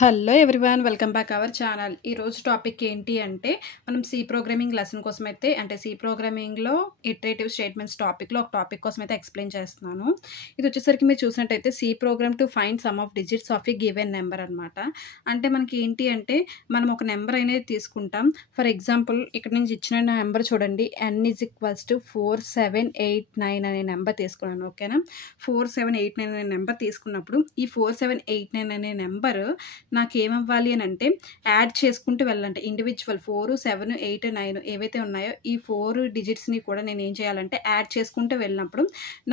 Hello everyone, welcome back our channel. ఈరోజు topic ఏంటి అంటే మనం సి ప్రోగ్రామింగ్ లెసన్ కోసం అయితే అంటే సి ప్రోగ్రామింగ్లో ఇటరేటివ్ స్టేట్మెంట్స్ టాపిక్లో ఒక టాపిక్ కోసం అయితే ఎక్స్ప్లెయిన్ చేస్తున్నాను. ఇది వచ్చేసరికి మీరు చూసినట్టయితే C program to find sum of digits of a given number అనమాట. అంటే మనకి ఏంటి అంటే మనం ఒక నెంబర్ అనేది తీసుకుంటాం. ఫర్ ఎగ్జాంపుల్ ఇక్కడ నుంచి ఇచ్చిన నెంబర్ చూడండి, n=4789 అనే నెంబర్ తీసుకున్నాను. ఓకేనా, 4789 అనే నెంబర్ తీసుకున్నప్పుడు ఈ 4789 అనే నెంబర్ నాకు ఏమవ్వాలి అని అంటే యాడ్ చేసుకుంటూ వెళ్ళాలంటే ఇండివిజువల్ 4, 7, 8, 9 ఏవైతే ఉన్నాయో ఈ 4 డిజిట్స్ని కూడా నేను ఏం చేయాలంటే యాడ్ చేసుకుంటూ వెళ్ళినప్పుడు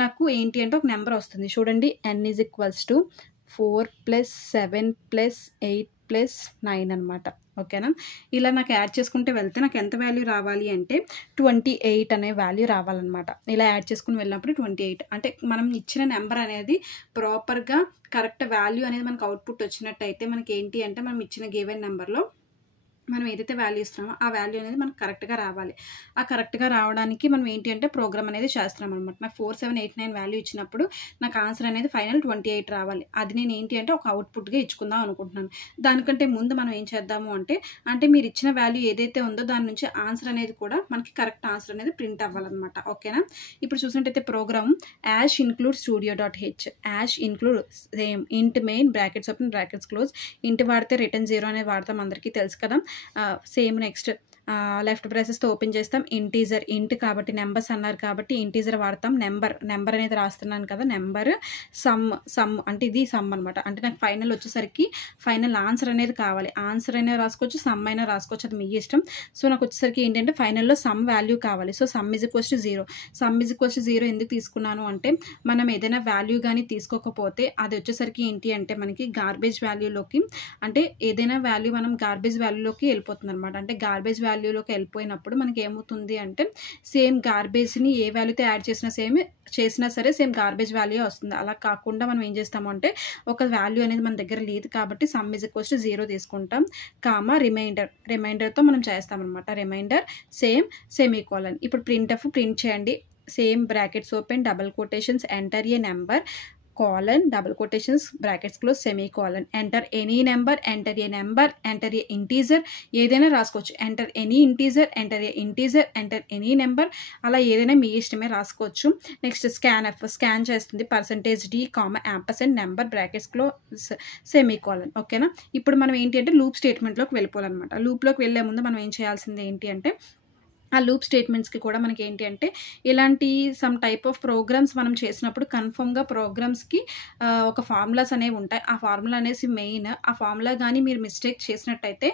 నాకు ఏంటి అంటే ఒక నెంబర్ వస్తుంది. చూడండి, n=4 + 7 + 8 + 9 అనమాట. ఓకేనా, ఇలా నాకు యాడ్ చేసుకుంటూ వెళ్తే నాకు ఎంత వాల్యూ రావాలి అంటే 28 అనే వాల్యూ రావాలన్నమాట. ఇలా యాడ్ చేసుకుని వెళ్ళినప్పుడు 28 అంటే మనం ఇచ్చిన నెంబర్ అనేది ప్రాపర్గా కరెక్ట్ వాల్యూ అనేది మనకు అవుట్పుట్ వచ్చినట్టయితే మనకి ఏంటి అంటే మనం ఇచ్చిన గివెన్ నెంబర్లో మనం ఏదైతే వాల్యూ ఇస్తున్నామో ఆ వాల్యూ అనేది మనకు కరెక్ట్గా రావాలి. ఆ కరెక్ట్గా రావడానికి మనం ఏంటి అంటే ప్రోగ్రామ్ అనేది చేస్తున్నాం అనమాట. నాకు 4789 వాల్యూ ఇచ్చినప్పుడు నాకు ఆన్సర్ అనేది ఫైనల్ 28 రావాలి. అది నేను ఏంటి అంటే ఒక అవుట్పుట్గా ఇచ్చుకుందాం అనుకుంటున్నాను. దానికంటే ముందు మనం ఏం చేద్దాము అంటే మీరు ఇచ్చిన వాల్యూ ఏదైతే ఉందో దాని నుంచి ఆన్సర్ అనేది కూడా మనకి కరెక్ట్ ఆన్సర్ అనేది ప్రింట్ అవ్వాలన్నమాట. ఓకేనా, ఇప్పుడు చూసినట్టయితే program hash include studio.h hash include same int main brackets open brackets close. Int వాడితే రిటర్న్ 0 అనేది వాడతాం, అందరికీ తెలుసు కదా. సేమ్ నెక్స్ట్ లెఫ్ట్ బ్రేసెస్తో ఓపెన్ చేస్తాం. ఇంటీజర్ ఇంట్ కాబట్టి నెంబర్స్ అన్నారు కాబట్టి ఇంటీజర్ వాడతాం. నెంబర్ అనేది రాస్తున్నాను కదా, నెంబర్ సమ్ అంటే ఇది సమ్ అనమాట. అంటే నాకు ఫైనల్ వచ్చేసరికి ఫైనల్ ఆన్సర్ అనేది కావాలి. ఆన్సర్ అయినా రాసుకోవచ్చు, సమ్ అయినా రాసుకోవచ్చు, అది మీ ఇష్టం. సో నాకు వచ్చేసరికి ఏంటంటే ఫైనల్లో సమ్ వాల్యూ కావాలి. So some =0. సమ్ =0 ఎందుకు తీసుకున్నాను అంటే మనం ఏదైనా వాల్యూ కానీ తీసుకోకపోతే అది వచ్చేసరికి ఏంటి అంటే మనకి గార్బేజ్ వాల్యూలోకి అంటే ఏదైనా వాల్యూ మనం గార్బేజ్ వాల్యూలోకి వెళ్ళిపోతుంది అనమాట. అంటే గార్బేజ్ వాల్యూలోకి వెళ్ళిపోయినప్పుడు మనకి ఏమవుతుంది అంటే సేమ్ గార్బేజ్ని ఏ వాల్యూతో యాడ్ చేసినా సరే సేమ్ గార్బేజ్ వాల్యూ వస్తుంది. అలా కాకుండా మనం ఏం చేస్తాము అంటే ఒక వాల్యూ అనేది మన దగ్గర లేదు కాబట్టి సమ్ =0 తీసుకుంటాం. కామా రిమైండర్తో మనం చేస్తామన్నమాట. Remainder same semicolon. ఇప్పుడు ప్రింట్ చేయండి. Same brackets open double quotations enter a number colon double quotations brackets close semicolon. Enter any number enter a integer ఏదైనా రాసుకోవచ్చు. Enter any integer enter a integer enter any number అలా ఏదైనా మీ ఇష్టమే రాసుకోవచ్చు. Next scan చేస్తుంది %d, ampersand number brackets close semicolon. ఓకేనా, ఇప్పుడు మనం ఏంటి అంటే లూప్ స్టేట్మెంట్లోకి వెళ్ళిపోవాలన్నమాట. లూప్లోకి వెళ్ళే ముందు మనం ఏం చేయాల్సింది ఏంటి అంటే ఆ లూప్ స్టేట్మెంట్స్కి కూడా మనకి ఏంటి అంటే ఇలాంటి సమ్ టైప్ ఆఫ్ ప్రోగ్రామ్స్ మనం చేసినప్పుడు కన్ఫర్మ్గా ప్రోగ్రామ్స్కి ఒక ఫార్ములాస్ అనేవి ఉంటాయి. ఆ ఫార్ములా అనేసి మెయిన్. ఆ ఫార్ములా కానీ మీరు మిస్టేక్ చేసినట్టయితే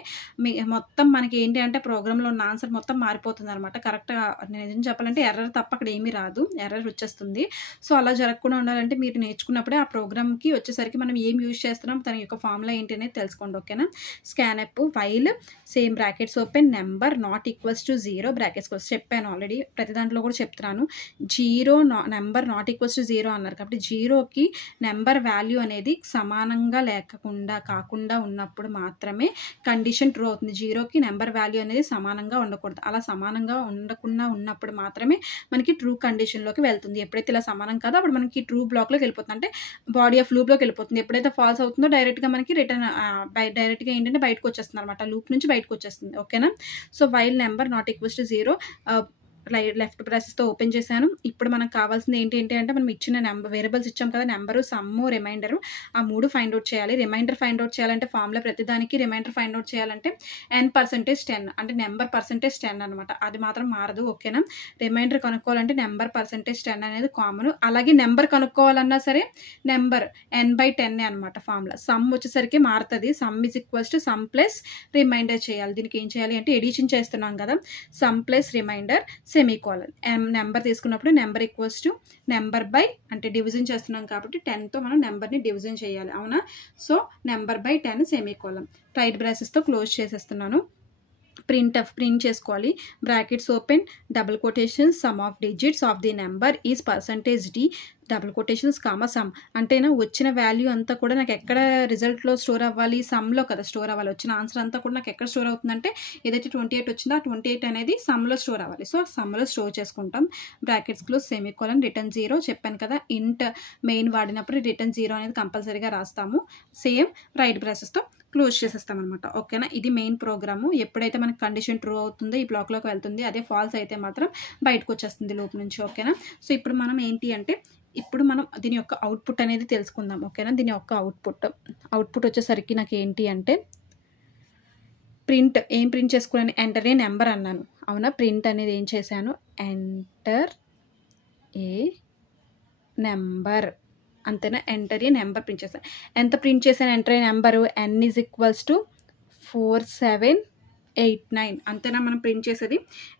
మొత్తం మనకి ఏంటి అంటే ప్రోగ్రాంలో ఉన్న ఆన్సర్ మొత్తం మారిపోతుంది అనమాట. కరెక్ట్గా నిజం చెప్పాలంటే ఎర్రర్ తప్ప అక్కడ ఏమీ రాదు, ఎర్రర్ వచ్చేస్తుంది. సో అలా జరగకుండా ఉండాలంటే మీరు నేర్చుకున్నప్పుడే ఆ ప్రోగ్రామ్కి వచ్చేసరికి మనం ఏం యూజ్ చేస్తున్నాం తన యొక్క ఫార్ములా ఏంటి అనేది తెలుసుకోండి. ఓకేనా, స్కాన్అప్ while same brackets open number =0 brackets చెప్పాను ఆల్రెడీ, ప్రతి దాంట్లో కూడా చెప్తున్నాను. నెంబర్ =0 అన్నారు కాబట్టి జీరోకి నెంబర్ వాల్యూ అనేది సమానంగా కాకుండా ఉన్నప్పుడు మాత్రమే కండిషన్ ట్రూ అవుతుంది. జీరోకి నెంబర్ వాల్యూ అనేది సమానంగా ఉండకూడదు. అలా సమానంగా ఉండకుండా ఉన్నప్పుడు మాత్రమే మనకి ట్రూ కండిషన్లోకి వెళ్తుంది. ఎప్పుడైతే ఇలా సమానం కాదో అప్పుడు మనకి ట్రూ బ్లాక్లోకి వెళ్ళిపోతుంది, అంటే బాడీ ఆఫ్ లూప్లోకి వెళ్ళిపోతుంది. ఎప్పుడైతే ఫాల్స్ అవుతుందో డైరెక్ట్గా మనకి డైరెక్ట్గా ఏంటంటే బయటకు వచ్చేస్తుంది అనమాట, లూప్ నుంచి బయటకు వచ్చేస్తుంది. ఓకేనా, సో వైల్ నెంబర్ =0 లెఫ్ట్ బ్రాసెస్తో ఓపెన్ చేశాను. ఇప్పుడు మనకు కావాల్సింది ఏంటి అంటే మనం ఇచ్చిన నెంబర్ వేరియబుల్స్ ఇచ్చాం కదా, నెంబరు సమ్ము రిమైండరు ఆ 3 ఫైండ్ అవుట్ చేయాలి. రిమైండర్ ఫైండ్ అవుట్ చేయాలంటే ఫార్ములా ప్రతిదానికి రిమైండర్ ఫైండ్ అవుట్ చేయాలంటే n%10 అంటే నెంబర్ %10 అనమాట, అది మాత్రం మారదు. ఓకేనా, రిమైండర్ కనుక్కోవాలంటే నెంబర్ %10 అనేది కామన్. అలాగే నెంబర్ కనుక్కోవాలన్నా సరే నెంబర్ n/10 అనమాట ఫార్ములా. సమ్ వచ్చేసరికి మారుతుంది. సమ్ +సమ్ రిమైండర్ చేయాలి. దీనికి ఏం చేయాలి అంటే ఎడిషన్ చేస్తున్నాం కదా, సమ్ రిమైండర్ సెమీకోలన్. నెంబర్ తీసుకున్నప్పుడు నెంబర్ బై అంటే డివిజన్ చేస్తున్నాం కాబట్టి 10తో మనం నెంబర్ని డివిజన్ చేయాలి. అవునా, సో నెంబర్/10 సెమీకోలన్. రైట్ బ్రాసెస్తో క్లోజ్ చేసేస్తున్నాను. ప్రింట్ చేసుకోవాలి. Brackets open double quotations sum of digits of the number is %d double quotations comma sum అంటేనా వచ్చిన వాల్యూ అంతా కూడా నాకు ఎక్కడ రిజల్ట్లో స్టోర్ అవ్వాలి, సమ్లో కదా స్టోర్ అవ్వాలి. వచ్చిన ఆన్సర్ అంతా కూడా నాకు ఎక్కడ స్టోర్ అవుతుందంటే ఏదైతే 28 వచ్చిందో ఆ 28 అనేది సమ్లో స్టోర్ అవ్వాలి. సో సమ్లో స్టోర్ చేసుకుంటాం. బ్రాకెట్స్ క్లోజ్ సెమీకోలన్ రిటర్న్ 0 చెప్పాను కదా. ఇంట్ మెయిన్ వాడినప్పుడు రిటర్న్ 0 అనేది కంపల్సరీగా రాస్తాము. సేమ్ రైట్ బ్రాసెస్తో క్లోజ్ చేసేస్తాం అనమాట. ఓకేనా, ఇది మెయిన్ ప్రోగ్రాము. ఎప్పుడైతే మనకి కండిషన్ ట్రూ అవుతుందో ఈ బ్లాక్లోకి వెళ్తుంది, అదే ఫాల్స్ అయితే మాత్రం బయటకు వచ్చేస్తుంది లూప్ నుంచి. ఓకేనా, సో ఇప్పుడు మనం ఏంటి అంటే ఇప్పుడు మనం దీని యొక్క అవుట్పుట్ అనేది తెలుసుకుందాం. ఓకేనా, దీని యొక్క అవుట్పుట్ వచ్చేసరికి నాకు ఏంటి అంటే ఏం ప్రింట్ చేసుకున్నాను, ఎంటర్ ఏ నెంబర్ అన్నాను. అవునా, ప్రింట్ అనేది ఏం చేశాను, ఎంటర్ ఏ నెంబర్ అంతేనా. ఎంటర్ ఏ నెంబర్ ప్రింట్ చేశాను. ఎంత ప్రింట్ చేశాను ఎంటర్ ఏ నెంబరు, n = 4789 అంతేనా. మనం ప్రింట్ చేసేది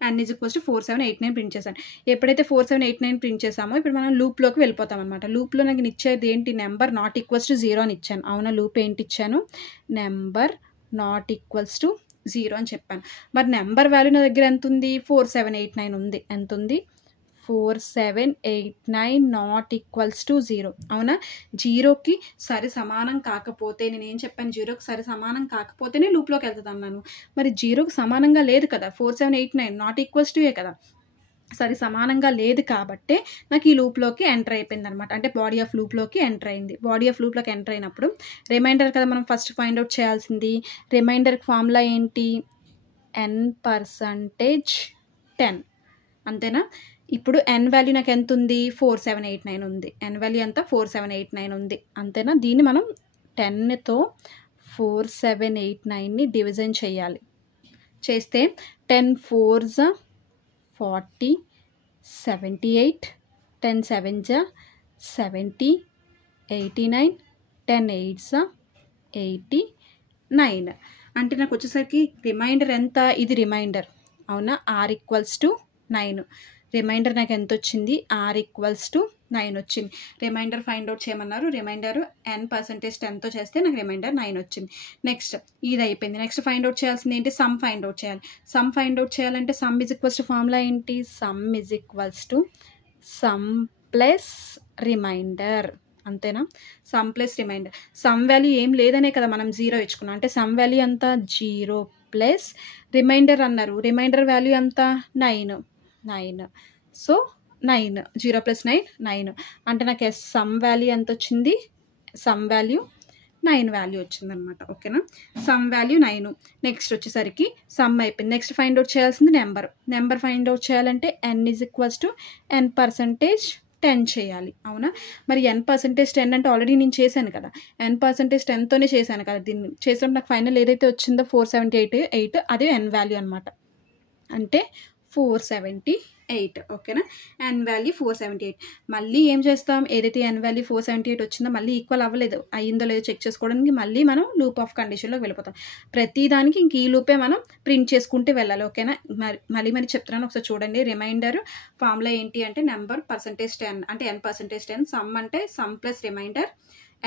n = 4789 ప్రింట్ చేశాను. ఎప్పుడైతే 4789 ప్రింట్ చేసామో ఇప్పుడు మనం లూప్లోకి వెళ్ళిపోతాం అనమాట. లూప్లో నాకు ఇచ్చేది ఏంటి, నెంబర్ నాట్ ఈక్వల్స్ టు 0 అని ఇచ్చాను. అవునా, లూప్ ఏంటి ఇచ్చాను, నెంబర్ నాట్ ఈక్వల్స్ టు 0 అని చెప్పాను. మరి నెంబర్ వాల్యూ నా దగ్గర ఎంత ఉంది, 4789 ఉంది. ఎంత ఉంది, 4789 నాట్ ఈక్వల్స్ టు 0. అవునా, 0కి సరి సమానం కాకపోతే నేనేం చెప్పాను, 0కి సరి సమానం కాకపోతేనే లూప్లోకి వెళ్తుంది అన్నాను. మరి 0కి సమానంగా లేదు కదా, 4789 నాట్ ఈక్వల్స్ టు ఏ కదా, సరి సమానంగా లేదు కాబట్టే నాకు ఈ లూప్లోకి ఎంటర్ అయిపోయింది అనమాట. అంటే బాడీ ఆఫ్ లూప్లోకి ఎంటర్ అయింది. బాడీ ఆఫ్ లూప్లోకి ఎంటర్ అయినప్పుడు రిమైండర్ కదా మనం ఫస్ట్ ఫైండ్ అవుట్ చేయాల్సింది. రిమైండర్ ఫార్ములా ఏంటి, n%10 అంతేనా. ఇప్పుడు n వాల్యూ నాకు ఎంత ఉంది, 4789 ఉంది. n వాల్యూ ఎంత, 4789 ఉంది అంతేనా. దీన్ని మనం 10తో 4789ని డివిజన్ చేయాలి. చేస్తే 10 4s 40, 78, 10 7s 70, 89, 10 8s 89 అంటే నాకు వచ్చేసరికి రిమైండర్ ఎంత, ఇది రిమైండర్. అవునా, r = 9. రిమైండర్ నాకు ఎంత వచ్చింది, r = 9 వచ్చింది. రిమైండర్ ఫైండ్ అవుట్ చేయమన్నారు. రిమైండర్ n%10తో చేస్తే నాకు రిమైండర్ 9 వచ్చింది. నెక్స్ట్ ఇది అయిపోయింది. నెక్స్ట్ ఫైండ్ అవుట్ చేయాల్సింది ఏంటి, సమ్ ఫైండ్ అవుట్ చేయాలి. సమ్ ఫైండ్ అవుట్ చేయాలంటే సమ్ = ఫార్ములా ఏంటి, సమ్ = సమ్ ప్లస్ రిమైండర్ అంతేనా. Sum plus remainder. Some value ఏం లేదనే కదా మనం 0 ఇచ్చుకున్నాం. అంటే సమ్ వాల్యూ ఎంత, 0 ప్లస్ రిమైండర్ అన్నారు. రిమైండర్ వాల్యూ ఎంత, 9. సో 9, 0 + 9 9 అంటే నాకు సమ్ వాల్యూ ఎంత వచ్చింది, సమ్ వాల్యూ 9 వాల్యూ వచ్చిందనమాట. ఓకేనా, సమ్ వాల్యూ 9. నెక్స్ట్ వచ్చేసరికి సమ్ అయిపోయింది. నెక్స్ట్ ఫైండ్ అవుట్ చేయాల్సింది నెంబర్ ఫైండ్ అవుట్ చేయాలంటే n = n%10 చేయాలి. అవునా, మరి n%10 అంటే ఆల్రెడీ నేను చేశాను కదా, n%10తోనే చేశాను కదా. దీన్ని చేసినప్పుడు నాకు ఫైనల్ ఏదైతే వచ్చిందో 478 అదే n వాల్యూ అనమాట. అంటే 478. ఓకేనా, n వాల్యూ 478. మళ్ళీ ఏం చేస్తాం, ఏదైతే n వాల్యూ 478 వచ్చిందో మళ్ళీ ఈక్వల్ అవ్వలేదు, అయ్యిందో లేదో చెక్ చేసుకోవడానికి మళ్ళీ మనం లూప్ ఆఫ్ కండిషన్లోకి వెళ్ళిపోతాం. ప్రతిదానికి ఇంక ఈ లూపే మనం ప్రింట్ చేసుకుంటూ వెళ్ళాలి. ఓకేనా, మళ్ళీ చెప్తున్నాను ఒకసారి చూడండి. రిమైండర్ ఫార్ములా ఏంటి అంటే నెంబర్ %10 అంటే n%10, సమ్ అంటే సమ్ ప్లస్ రిమైండర్,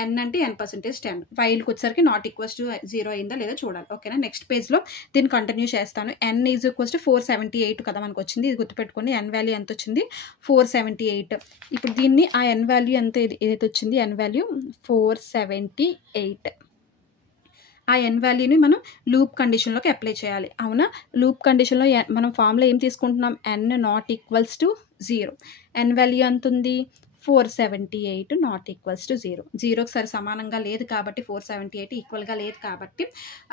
n అంటే n%10. ఫైల్కి వచ్చేసరికి నాట్ ఈక్వల్స్ టు 0 అయిందా లేదా చూడాలి. ఓకేనా, నెక్స్ట్ పేజ్లో దీన్ని కంటిన్యూ చేస్తాను. n = 478 కదా మనకు వచ్చింది, ఇది గుర్తుపెట్టుకోండి. n వాల్యూ ఎంత వచ్చింది, 478. ఇప్పుడు దీన్ని ఆ n వాల్యూ ఎంత ఏదైతే వచ్చింది, n వాల్యూ 478. ఆ n వాల్యూని మనం లూప్ కండిషన్లోకి అప్లై చేయాలి. అవునా, లూప్ కండిషన్లో మనం ఫార్ములా ఏం తీసుకుంటున్నాం, n not equals to 0. n value ఎంత ఉంది, 478 నాట్ ఈక్వల్స్ టు 0. 0కి సరి సమానంగా లేదు కాబట్టి 478 ఈక్వల్గా లేదు కాబట్టి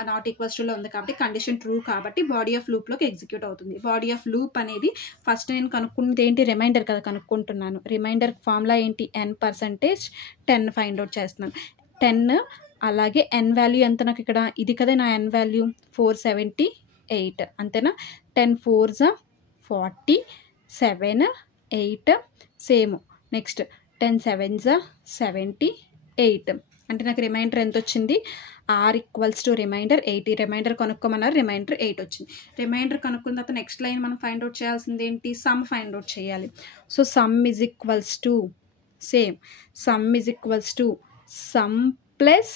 నాట్ ఈక్వల్స్ టులో ఉంది కాబట్టి కండిషన్ ట్రూ కాబట్టి బాడీ ఆఫ్ లూప్లోకి ఎగ్జిక్యూట్ అవుతుంది. బాడీ ఆఫ్ లూప్ అనేది ఫస్ట్ నేను కనుక్కున్నది ఏంటి, రిమైండర్ కదా కనుక్కుంటున్నాను. రిమైండర్ ఫార్ములా ఏంటి, n%10 ఫైండ్ అవుట్ చేస్తున్నాను. 10 అలాగే n వాల్యూ ఎంత నాకు ఇక్కడ, ఇది కదా నా n వాల్యూ 478 అంతేనా. 10 4s 40, 7 8 సేమ్. నెక్స్ట్ 10 7s 78 అంటే నాకు రిమైండర్ ఎంత వచ్చింది, r = రిమైండర్ 80. రిమైండర్ కనుక్కోమన్నారు, రిమైండర్ 8 వచ్చింది. రిమైండర్ కనుక్కున్న తర్వాత నెక్స్ట్ లైన్ మనం ఫైండ్ అవుట్ చేయాల్సింది ఏంటి, సమ్ ఫైండ్ అవుట్ చేయాలి. So some = same, some = sum plus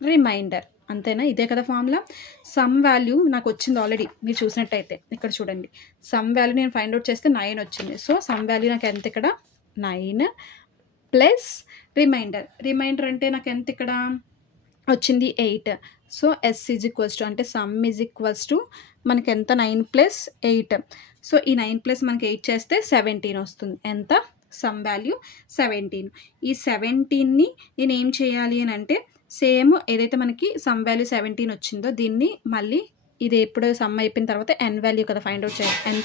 remainder అంతేనా. ఇదే కదా ఫార్ములా. సమ్ వాల్యూ నాకు వచ్చింది ఆల్రెడీ, మీరు చూసినట్టయితే ఇక్కడ చూడండి. సమ్ వాల్యూ నేను ఫైండ్ అవుట్ చేస్తే 9 వచ్చింది. సో సమ్ వాల్యూ నాకు ఎంత ఇక్కడ 9 ప్లస్ రిమైండర్ అంటే నాకు ఎంత ఇక్కడ వచ్చింది 8. So S is equals to అంటే సమ్ ఈజ్ ఈక్వల్స్ టు మనకి ఎంత 9 ప్లస్ 8. సో ఈ 9 ప్లస్ మనకి 8 చేస్తే 17 వస్తుంది. ఎంత సమ్ వాల్యూ 17. ఈ 17ని నేను ఏం చేయాలి అని అంటే సేమ్ ఏదైతే మనకి సమ్ వాల్యూ 17 వచ్చిందో దీన్ని మళ్ళీ ఇది ఎప్పుడు సమ్ అయిపోయిన తర్వాత ఎన్ వాల్యూ కదా ఫైండ్ అవుట్ చేయాలి. n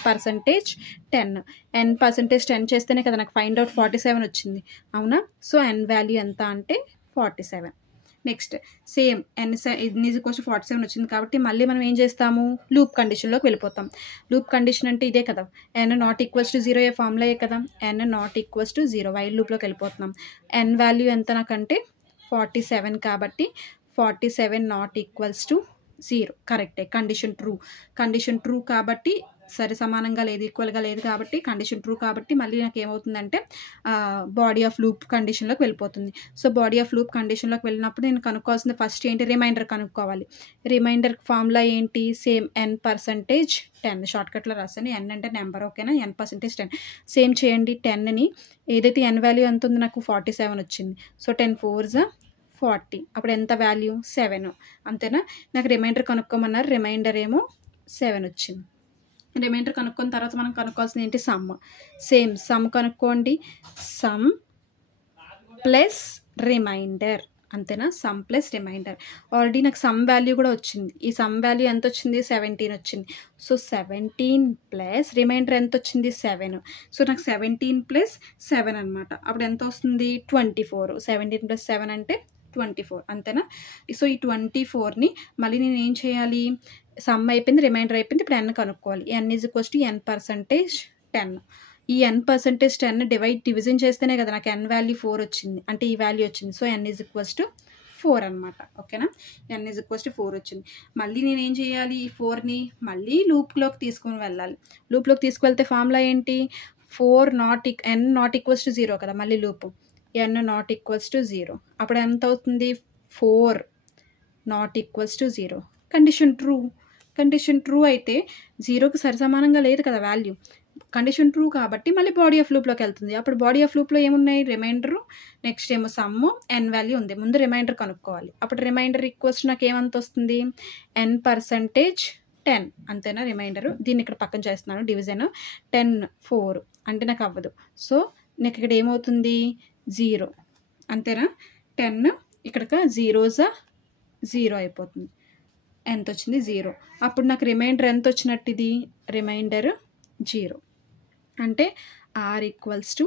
పర్సెంటేజ్ 10 చేస్తేనే కదా నాకు ఫైండ్ అవుట్ 47 వచ్చింది అవునా. సో ఎన్ వాల్యూ ఎంత అంటే 47. Next same n is equals to 47 వచ్చింది కాబట్టి మళ్ళీ మనం ఏం చేస్తాము లూప్ కండిషన్లోకి వెళ్ళిపోతాం. లూప్ కండిషన్ అంటే ఇదే కదా n నాట్ ఈక్వల్స్ టు 0 ఏ ఫార్ములాయే కదా. n not equals to 0 while లూప్లోకి వెళ్ళిపోతున్నాం. n వాల్యూ ఎంత నాకంటే 47 కాబట్టి 47 నాట్ ఈక్వల్స్ టు 0 కరెక్టే. కండిషన్ ట్రూ కాబట్టి సరి సమానంగా లేదు ఈక్వల్గా లేదు కాబట్టి కండిషన్ ట్రూ కాబట్టి మళ్ళీ నాకు ఏమవుతుందంటే బాడీ ఆఫ్ లూప్ కండిషన్లోకి వెళ్ళిపోతుంది. సో బాడీ ఆఫ్ లూప్ కండిషన్లోకి వెళ్ళినప్పుడు నేను కనుక్కోవాల్సింది ఫస్ట్ ఏంటి రిమైండర్ కనుక్కోవాలి. రిమైండర్ ఫార్ములా ఏంటి సేమ్ n%10 షార్ట్కట్లో రాస్తాను. n అంటే నెంబర్ ఓకేనా. n%10 సేమ్ చేయండి. 10ని ఏదైతే n వాల్యూ ఎంత ఉంది నాకు 47 వచ్చింది. సో 10 4s 40 అప్పుడు ఎంత వాల్యూ 7 అంతేనా. నాకు రిమైండర్ కనుక్కోమన్నారు రిమైండర్ ఏమో 7 వచ్చింది. రిమైండర్ కనుక్కున్న తర్వాత మనం కనుక్కోవాల్సింది ఏంటి సేమ్ సమ్ కనుక్కోండి. సమ్ ప్లస్ రిమైండర్ అంతేనా. సమ్ ప్లస్ రిమైండర్ ఆల్రెడీ నాకు సమ్ వాల్యూ కూడా వచ్చింది. ఈ సమ్ వాల్యూ ఎంత వచ్చింది 17 వచ్చింది. సో 17 ప్లస్ రిమైండర్ ఎంత వచ్చింది 7. సో నాకు 17 ప్లస్ 7 అనమాట. అప్పుడు ఎంత వస్తుంది 24. 17 ప్లస్ 7 అంటే 24 అంతేనా. సో ఈ 24ని మళ్ళీ నేను ఏం చేయాలి సమ్ అయిపోయింది రిమైండర్ అయిపోయింది. ఇప్పుడు n కనుక్కోవాలి. n is equals to n%10. ఈ n%10 డివిజన్ చేస్తేనే కదా నాకు n వాల్యూ 4 వచ్చింది అంటే ఈ వాల్యూ వచ్చింది. So n is equals to 4 అనమాట ఓకేనా. n ఈజ్ ఈక్వల్స్ టు 4 వచ్చింది. మళ్ళీ నేను ఏం చేయాలి ఈ 4ని మళ్ళీ లూప్లోకి తీసుకుని వెళ్ళాలి. లూప్లోకి తీసుకువెళ్తే ఫార్ములా ఏంటి n నాట్ ఈక్వల్స్ టు 0 కదా. మళ్ళీ loop n not equals to 0 అప్పుడు ఎంత అవుతుంది 4 not equals to 0. Condition true అయితే 0కి సరిసమానంగా లేదు కదా వాల్యూ. కండిషన్ ట్రూ కాబట్టి మళ్ళీ బాడీ ఆఫ్ లూప్లోకి వెళ్తుంది. అప్పుడు బాడీ ఆఫ్ లూప్లో ఏమున్నాయి రిమైండరు నెక్స్ట్ ఏమో సమ్ n వాల్యూ ఉంది. ముందు రిమైండర్ కనుక్కోవాలి. అప్పుడు రిమైండర్ ఈక్వల్స్ నాకు ఏమంత వస్తుంది n%10 అంతేనా రిమైండరు. దీన్ని ఇక్కడ పక్కన చేస్తున్నాను డివిజన్ 10 4 అంటే నాకు అవ్వదు. సో నాకు ఇక్కడ ఏమవుతుంది 0 అంతేనా. 10 ఇక్కడికి 0 అయిపోతుంది. ఎంత వచ్చింది 0. అప్పుడు నాకు రిమైండర్ ఎంత వచ్చినట్టు ఇది రిమైండర్ 0 అంటే r ఈక్వల్స్ టు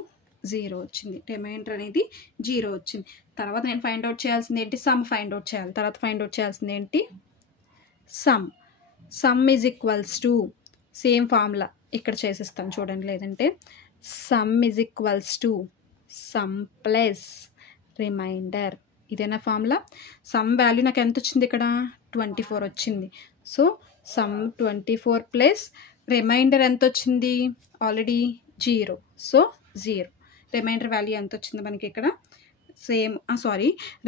0 వచ్చింది. రిమైండర్ అనేది 0 వచ్చింది. తర్వాత నేను ఫైండ్ అవుట్ చేయాల్సింది ఏంటి సమ్ ఫైండ్ అవుట్ చేయాలి. తర్వాత ఫైండ్ అవుట్ చేయాల్సింది ఏంటి some is equals to same formula ఇక్కడ చేసేస్తాను చూడండి. లేదంటే some is equals to sum plus remainder ఇదేనా ఫార్ములా. సమ్ వాల్యూ నాకు ఎంత వచ్చింది ఇక్కడ 24 వచ్చింది. సో సమ్ 24 ప్లస్ రిమైండర్ ఎంత వచ్చింది ఆల్రెడీ 0. సో 0 రిమైండర్ వాల్యూ ఎంత వచ్చింది మనకి ఇక్కడ సేమ్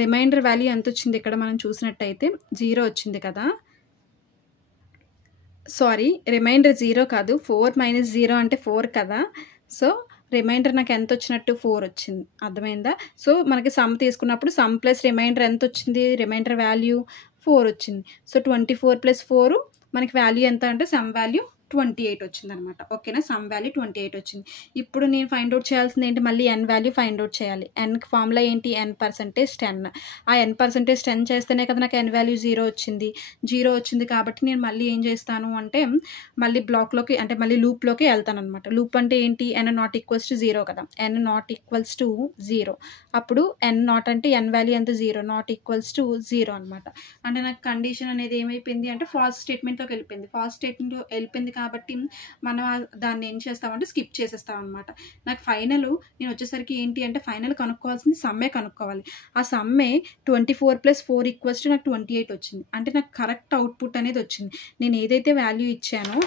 రిమైండర్ వాల్యూ ఎంత వచ్చింది ఇక్కడ మనం చూసినట్టయితే 0 వచ్చింది కదా. రిమైండర్ 0 కాదు 4 - 0 అంటే 4 కదా. సో రిమైండర్ నాకు ఎంత వచ్చినట్టు 4 వచ్చింది అర్థమైందా. సో మనకి సమ్ తీసుకున్నప్పుడు సమ్ ప్లస్ రిమైండర్ ఎంత వచ్చింది రిమైండర్ వాల్యూ 4 వచ్చింది. సో 24 ప్లస్ 4 మనకి వాల్యూ ఎంత అంటే సమ్ వాల్యూ 28 వచ్చింది అనమాట ఓకేనా. సమ్ వాల్యూ 28 వచ్చింది. ఇప్పుడు నేను ఫైండ్ అవుట్ చేయాల్సింది ఏంటి మళ్ళీ n వాల్యూ ఫైండ్ అవుట్ చేయాలి. nకి ఫార్ములా ఏంటి n%10. ఆ n%10 చేస్తేనే కదా నాకు n వాల్యూ 0 వచ్చింది కాబట్టి నేను మళ్ళీ ఏం చేస్తాను అంటే మళ్ళీ బ్లాక్లోకి అంటే మళ్ళీ లూప్లోకి వెళ్తాను అనమాట. లూప్ అంటే ఏంటి n నాట్ ఈక్వల్స్ టు 0 కదా. n నాట్ ఈక్వల్స్ టు 0 అప్పుడు n నాట్ అంటే n వాల్యూ ఎంత 0 నాట్ ఈక్వల్స్ టు 0 అనమాట. అంటే నాకు కండిషన్ అనేది ఏమైపోయింది అంటే ఫాల్స్ స్టేట్మెంట్లోకి వెళ్ళిపోయింది కాబట్టి మనం దాన్ని ఏం చేస్తామంటే స్కిప్ చేసేస్తాం అనమాట. నాకు నేను వచ్చేసరికి ఏంటి అంటే ఫైనల్ కనుక్కోవాల్సింది సమ్మే కనుక్కోవాలి. ఆ సమ్మే 24 ప్లస్ 4 ఈక్వల్స్ టు నాకు 28 వచ్చింది. అంటే నాకు కరెక్ట్ అవుట్పుట్ అనేది వచ్చింది. నేను ఏదైతే వాల్యూ ఇచ్చానో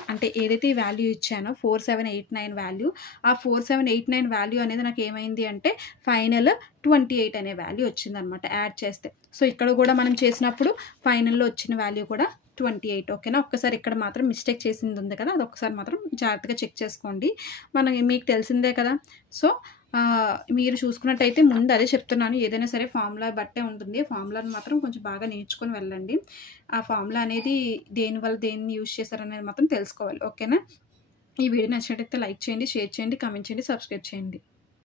4789 వాల్యూ ఆ 4789 వాల్యూ అనేది నాకు ఏమైంది అంటే ఫైనల్ 28 అనే వాల్యూ వచ్చిందనమాట యాడ్ చేస్తే. సో ఇక్కడ కూడా మనం చేసినప్పుడు ఫైనల్లో వచ్చిన వాల్యూ కూడా 28 ఓకేనా. ఒక్కసారి ఇక్కడ మాత్రం మిస్టేక్ చేసింది ఉంది కదా అది ఒక్కసారి మాత్రం జాగ్రత్తగా చెక్ చేసుకోండి. మీకు తెలిసిందే కదా. సో మీరు చూసుకున్నట్టయితే ముందు అదే చెప్తున్నాను. ఏదైనా సరే ఫార్ములా బట్టే ఉంటుంది. ఫార్ములాని మాత్రం కొంచెం బాగా నేర్చుకొని వెళ్ళండి. ఆ ఫార్ములా అనేది దేనివల్ల దేన్ని యూజ్ చేశారనేది మాత్రం తెలుసుకోవాలి. ఓకేనా? ఈ వీడియో నచ్చినట్టయితే లైక్ చేయండి, షేర్ చేయండి, కామెంట్ చేయండి, సబ్స్క్రైబ్ చేయండి.